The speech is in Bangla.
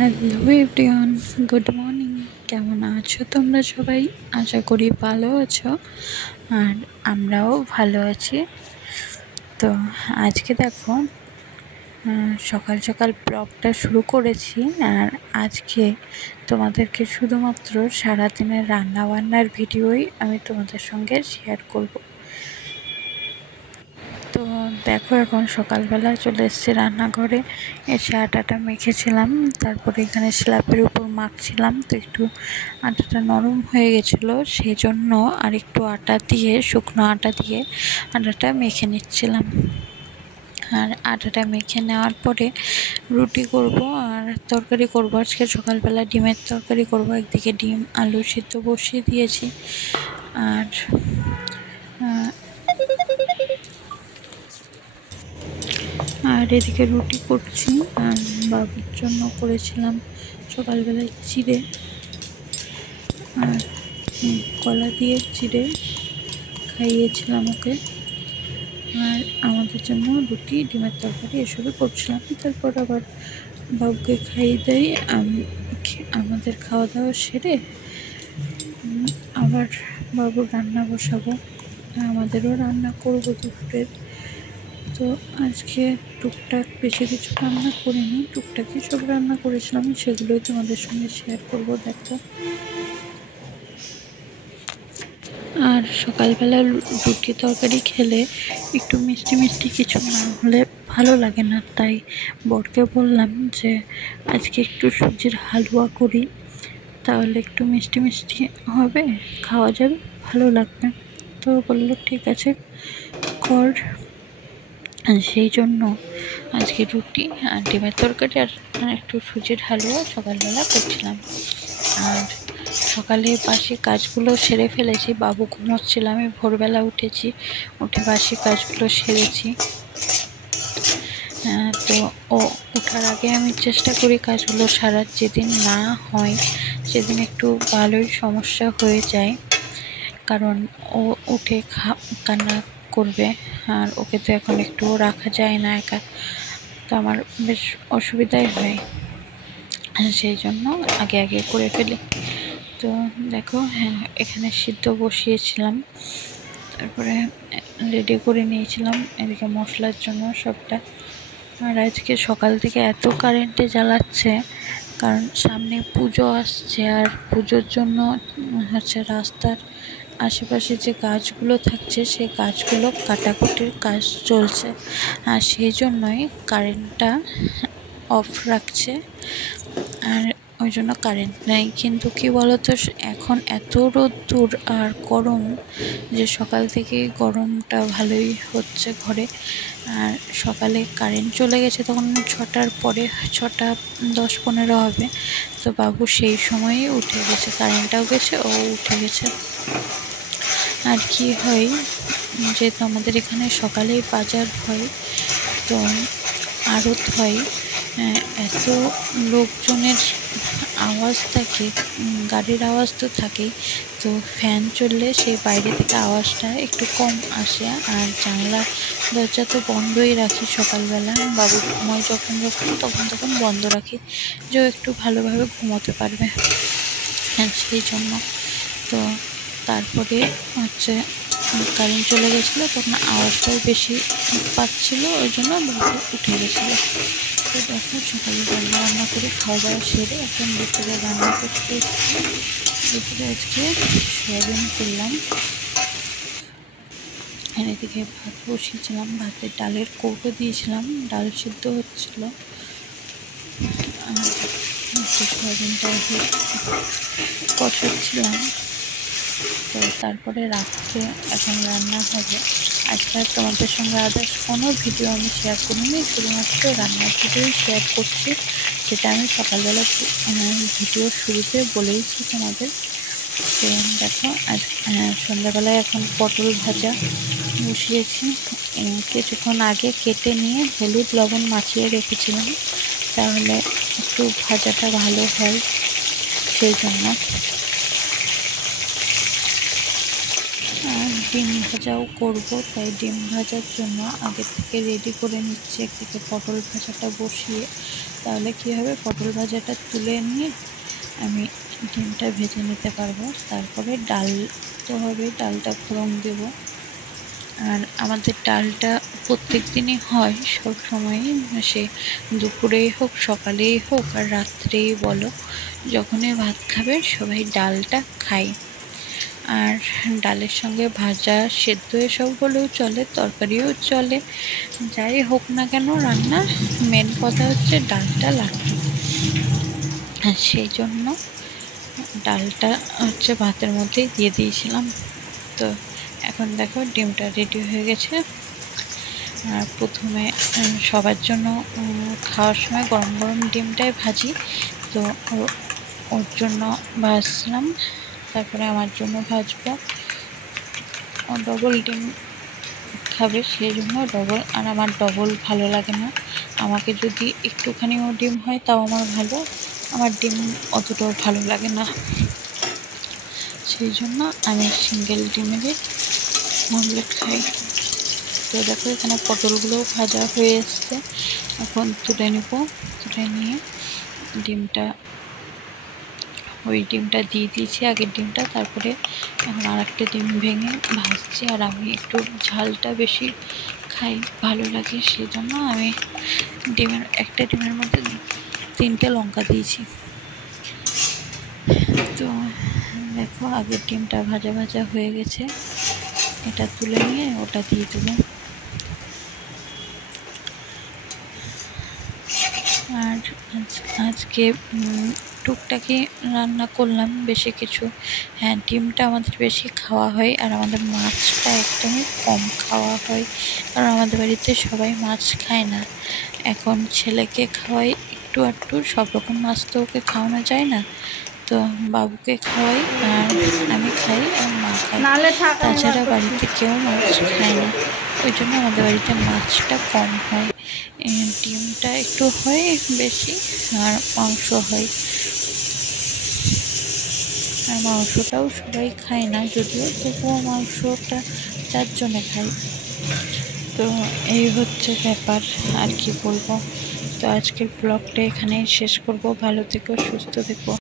Hello everyone, good morning. কেমন আছো তোমরা সবাই? আশা করি ভালো আছো, আর আমরাও ভালো আছি। তো আজকে দেখো, সকাল সকাল ব্লগটা শুরু করেছি। আর আজকে তোমাদেরকে শুধুমাত্র সারাদিনের রান্নাবান্নার ভিডিওই আমি তোমাদের সঙ্গে শেয়ার করব। তো দেখো, এখন সকালবেলা চলে এসেছি রান্নাঘরে, এসে আটাটা মেখেছিলাম, তারপরে এখানে স্ল্যাবের উপর মাখছিলাম। তো একটু আটাটা নরম হয়ে গেছিলো, সেই জন্য আর একটু আটা দিয়ে, শুকনো আটা দিয়ে আটাটা মেখে নিচ্ছিলাম। আর আটাটা মেখে নেওয়ার পরে রুটি করব আর তরকারি করব। আজকে সকালবেলা ডিমের তরকারি করব। একদিকে ডিম আলু সিদ্ধ বসিয়ে দিয়েছি, আর এদিকে রুটি করছি। আর বাবুর জন্য করেছিলাম সকালবেলায় চিড়ে, আর কলা দিয়ে চিড়ে খাইয়েছিলাম ওকে। আর আমাদের জন্য রুটি, ডিমের তরকারি এসবই করছিলাম। তারপর আবার বাবুকে খাইয়ে দেই। আমাদের খাওয়া দাওয়া সেরে আবার বাবুর রান্না বসাবো, আমাদেরও রান্না করবো দুপুরের। তো আজকে টুকটাক বেশি কিছু রান্না করিনি, টুকটাকই সব রান্না করেছিলাম, সেগুলোই তোমাদের সঙ্গে শেয়ার করব। দেখো, আর সকালবেলা রুটি তরকারি খেলে একটু মিষ্টি মিষ্টি কিছু না হলে ভালো লাগে না। তাই বরকে বললাম যে আজকে একটু সুজির হালুয়া করি, তাহলে একটু মিষ্টি মিষ্টি হবে, খাওয়া যাবে, ভালো লাগবে। তো বললো ঠিক আছে কর। সেই জন্য আজকে রুটি আর ডিমের তরকারি আর একটু সুজির হালুয়া সকালবেলা করছিলাম। আর সকালে বাসি কাজগুলো সেরে ফেলেছি। বাবু ঘুমোচ্ছিল, আমি ভোরবেলা উঠেছি, উঠে বাসি কাজগুলো সেরেছি। তো ও ওঠার আগে আমি চেষ্টা করি কাজগুলো সারার। যেদিন না হয় সেদিন একটু ভালোই সমস্যা হয়ে যায়, কারণ ও উঠে কান্না করবে, আর ওকে তো এখন একটু রাখা যায় না একা। তো আমার বেশ অসুবিধাই হয়, সেই জন্য আগে আগে করে ফেলি। তো দেখো, এখানে সিদ্ধ বসিয়েছিলাম, তারপরে রেডি করে নিয়েছিলাম এদিকে মশলার জন্য সবটা। আর আজকে সকাল থেকে এত কারেন্টে জ্বালাচ্ছে, কারণ সামনে পুজো আসছে, আর পুজোর জন্য রাস্তার আশেপাশে যে গাছগুলো থাকছে সেই গাছগুলো কাটাকুটির কাজ চলছে, আর সেই জন্যই কারেন্টটা অফ রাখছে। আর ওই জন্য কারেন্ট নেই। কিন্তু কি বলতো, এখন এত রোদ্দুর আর গরম যে সকাল থেকেই গরমটা ভালোই হচ্ছে ঘরে। আর সকালে কারেন্ট চলে গেছে তখন 6টার পরে, 6টা 10-15 হবে। তো বাবু সেই সময়ই উঠে গেছে, কারেন্টটাও গেছে, ও উঠে গেছে। আর কি হয়, যেহেতু আমাদের এখানে সকালেই বাজার হয়, তো আড়ত হয়, এত লোকজনের আওয়াজ থাকে, গাড়ির আওয়াজ তো থাকেই। তো ফ্যান চললে সেই বাইরে থেকে আওয়াজটা একটু কম আসে। আর জানলা দরজা তো বন্ধই রাখি সকালবেলা, বাবু ঘুমোয় যখন তখন বন্ধ রাখি, যে একটু ভালোভাবে ঘুমোতে পারবে। সেই জন্য তো তারপরে কারেন্ট চলে গেছিলো, তখন আওয়াজটাও বেশি পাচ্ছিলো, ওই জন্য বাবু উঠে গেছিলো। তো দেখো, সকালে রান্না করে খাওয়া দাওয়া সেরে এখন দুপুরে রান্না করতে এসেছি। দুপুরে আজকে সয়াবিন করলাম, আর এদিকে ভাত বসিয়েছিলাম, ভাতে ডালের কৌটো দিয়েছিলাম, ডাল সিদ্ধ হচ্ছিলো। আর সয়াবিনটা কষাচ্ছিলাম। তো তারপরে রাত্রে এখন রান্না হবে। আজকে আর তোমাদের সঙ্গে আদার্স কোনো ভিডিও আমি শেয়ার করিনি, শুধুমাত্র রান্নার ভিডিওই শেয়ার করছি, যেটা আমি সকালবেলা ভিডিও শুরুতে বলেইছি তোমাদের। তো দেখো, আজ সন্ধ্যাবেলায় এখন পটল ভাজা বসিয়েছি। কিছুক্ষণ আগে কেটে নিয়ে হলুদ লবণ মাখিয়ে রেখেছিলাম, তাহলে একটু ভাজাটা ভালো হয়, সেই জন্য। আর ডিম ভাজাও করব, তাই ডিম ভাজার জন্য আগে থেকে রেডি করে নিচ্ছি। একদিকে পটল ভাজাটা বসিয়ে তাহলে কী হবে, পটল ভাজাটা তুলে নিয়ে আমি ডিমটা ভেজে নিতে পারবো। তারপরে ডাল তো হবে, ডালটা ফোড়ন দেবো। আর আমাদের ডালটা প্রত্যেক দিনই হয়, সব সময়ই, সে দুপুরেই হোক, সকালেই হোক, আর রাত্রেই বলো, যখনই ভাত খাবে সবাই ডালটা খায়। আর ডালের সঙ্গে ভাজা, সেদ্ধ এসব হলেও চলে, তরকারিও চলে, যাই হোক না কেন রান্না, মেন কথা হচ্ছে ডালটা লাগবে। আর সেই জন্য ডালটা হচ্ছে ভাতের মধ্যেই দিয়ে দিয়েছিলাম। তো এখন দেখো ডিমটা রেডি হয়ে গেছে। আর প্রথমে সবার জন্য খাওয়ার সময় গরম গরম ডিমটাই ভাজি, তো ওর জন্য ভাজলাম, তারপরে আমার জন্য ভাজবো। ও ডবল ডিম খাবে, সেই জন্য ডবল। আর আমার ডবল ভালো লাগে না, আমাকে যদি একটুখানিও ডিম হয় তাও আমার ভালো, আমার ডিম অতটাও ভালো লাগে না, সেই জন্য আমি সিঙ্গেল ডিমেরই অমলেট খাই। তো দেখো এখানে পটলগুলোও ভাজা হয়ে এসছে, এখন তুলে নেব। তুলে নিয়ে ওই ডিমটা দিয়ে দিয়েছি, আগের ডিমটা, তারপরে এখন আর একটা ডিম ভেঙে ভাজছি। আর আমি একটু ঝালটা বেশি খাই, ভালো লাগে, সেই জন্য আমি একটা ডিমের মধ্যে 3টে লঙ্কা দিয়েছি। তো দেখো আগের ডিমটা ভাজা ভাজা হয়ে গেছে, এটা তুলে নিয়ে ওটা দিয়ে দেবো। আর আজকে টুকটাকি রান্না করলাম, বেশি কিছু। হ্যাঁ, ডিমটা আমাদের বেশি খাওয়া হয়, আর আমাদের মাছটা একদমই কম খাওয়া হয়, কারণ আমাদের বাড়িতে সবাই মাছ খায় না। এখন ছেলেকে খাওয়াই একটু আধটু, সব রকম মাছ তো ওকে খাওয়ানো যায় না, তো বাবুকে খাওয়াই, আর আমি খাই, আর মা খাই, তাছাড়া বাড়িতে কেউ মাছ খায় না, ওই জন্য আমাদের বাড়িতে মাছটা কম হয়। ডিমটা একটু হয় বেশি, আর মাংস হয়। আর মাংসটাও সবাই খায় না যদিও, তবুও মাংসটা 4 জনে খাই। তো এই হচ্ছে ব্যাপার, আর কি বলবো। তো আজকের ব্লগটা এখানেই শেষ করব। ভালো থেকো, সুস্থ থেকো।